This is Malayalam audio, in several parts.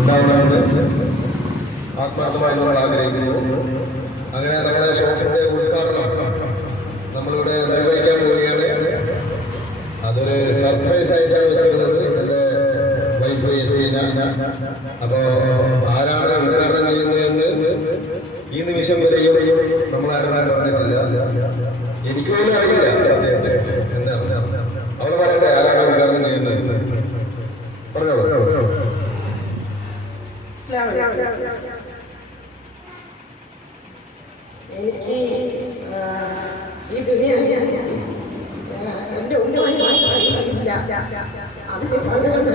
ഉണ്ടാവണമെന്ന് ആത്മാർത്ഥമായി നമ്മൾ ആഗ്രഹിക്കുന്നു. അങ്ങനെ നമ്മുടെ ഷോപ്പിന്റെ ഉദ്ഘാടനം നമ്മളിവിടെ നിർവഹിക്കാൻ പോവുകയാണ്. അതൊരു സർപ്രൈസ് ആയിട്ടാണ് വെച്ചിരുന്നത് എൻ്റെ വൈഫ് യസ്തീന. അപ്പോ ആരാണ് ഉദ്ഘാടനം ചെയ്യുന്നതെന്ന് ഈ നിമിഷം വരെയും നമ്മൾ ആരും പറഞ്ഞിട്ടില്ല. എനിക്ക് പോലും അറിയില്ല സത്യത്തെ എന്താണ്. അവൾ പറയട്ടെ ആരാണ് ഉദ്ഘാടനം ചെയ്യുന്നത്. പറഞ്ഞോ. എനിക്ക് ഈ ദുനിയയിൽ എൻ്റെ ഉമ്മയുമായി മാത്രമില്ല, അതിന് പകരം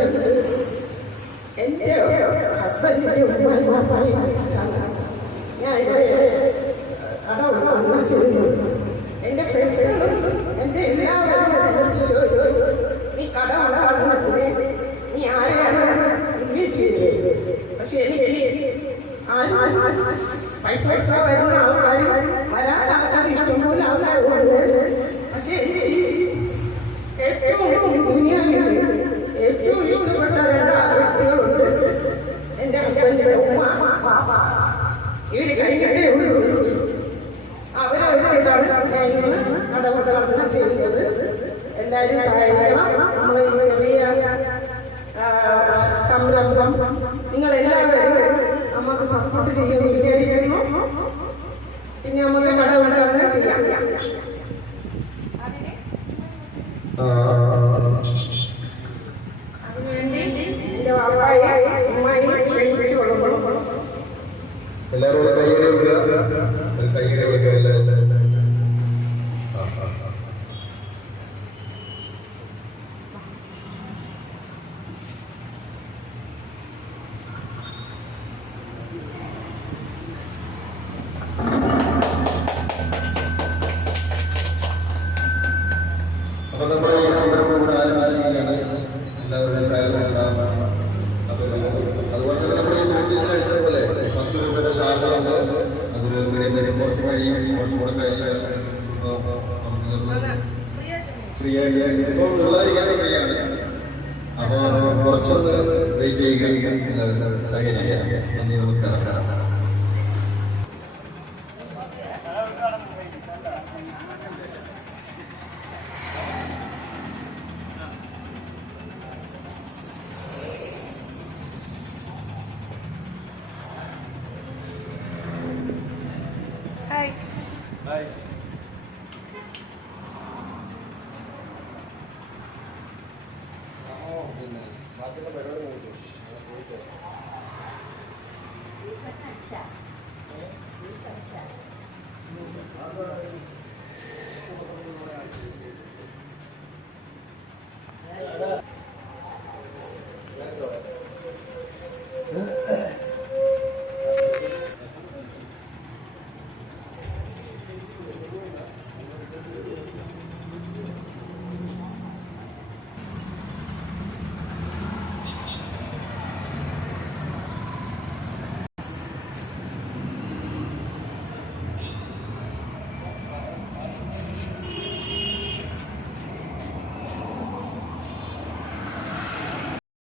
എൻ്റെ ഹസ്ബൻഡിൻ്റെ ഉമ്മയുമായി മാത്രമായി വെച്ചിട്ടാണ് ഞാൻ ഇവിടെ കട ചെയ്യുന്നത്. എൻ്റെ ഫ്രണ്ട്സുകളും എൻ്റെ എല്ലാവരും കുറിച്ച് ചോദിച്ചു, നീ കട ഉണ്ടാകുന്നതിന് നീ ആരെയാണ് ഇൻവൈറ്റ് ചെയ്തത്? പക്ഷെ എനിക്ക് പൈസ കൊടുക്കാൻ വരുന്ന ആൾക്കാരും വരാത്ത ആൾക്കാർ ഇഷ്ടംപോലെ ആൾക്കാരുണ്ട്. പക്ഷെ ഏറ്റവും ദുനിയാവിൽ ഏറ്റവും ഇഷ്ടപ്പെട്ട രണ്ട് വ്യക്തികളുണ്ട്. എൻ്റെ ഹസ്ബൻഡിന്റെ ഉമ്മ, പാപ്പ. ഇവര് കഴിഞ്ഞിട്ടേ ഉള്ളൂ. അവരെ വെച്ചിട്ടാണ് ഞാൻ ഇന്ന് കടമുട്ട ചെയ്യുന്നത്. എല്ലാവരും സഹായിക്കണം. നമ്മളെ ഈ ചെറിയ സംരംഭം നിങ്ങളെല്ലാവരും നമുക്ക് സപ്പോർട്ട് ചെയ്യുമെന്ന് വിചാരിക്കുന്നു. പിന്നെ നമുക്ക് കട ഉദ്ഘാടനം ചെയ്യാം. അതിനുവേണ്ടി എൻ്റെ വാപ്പായെ ഉമ്മായി ക്ഷണിച്ചു കൊള്ളുമ്പോൾ എല്ലാവരും കൈയ്യടി കൊടുക്കുക. കൈയ്യടി കൊടുക്കുക. എല്ലാവരും അപ്പൊ നമ്മൾ ഈ സംരംഭം കൂടെ ആരംഭിച്ചിരിക്കുകയാണ്. എല്ലാവരുടെയും സഹായം ഉണ്ടാകും. അതുപോലെ തന്നെ നമ്മൾ ഈ നോട്ടീസിൽ അടിച്ച പോലെ 10 രൂപയുടെ ഷാർട്ടുണ്ട്. അതൊരു കുറച്ച് കഴിയും, കുറച്ചുകൂടെ കഴിഞ്ഞാൽ ഫ്രീ ആയിട്ട് ഇപ്പോൾ ഉള്ളതായിരിക്കാൻ ഫ്രീയാണ്. അപ്പോൾ കുറച്ചൊന്ന് വെയിറ്റ് ചെയ്യുക. എല്ലാവരും സഹകരിക്കുക. നന്ദി, നമസ്കാരം. Bye. ബാക്കിയുള്ള പരിപാടി നോക്കും.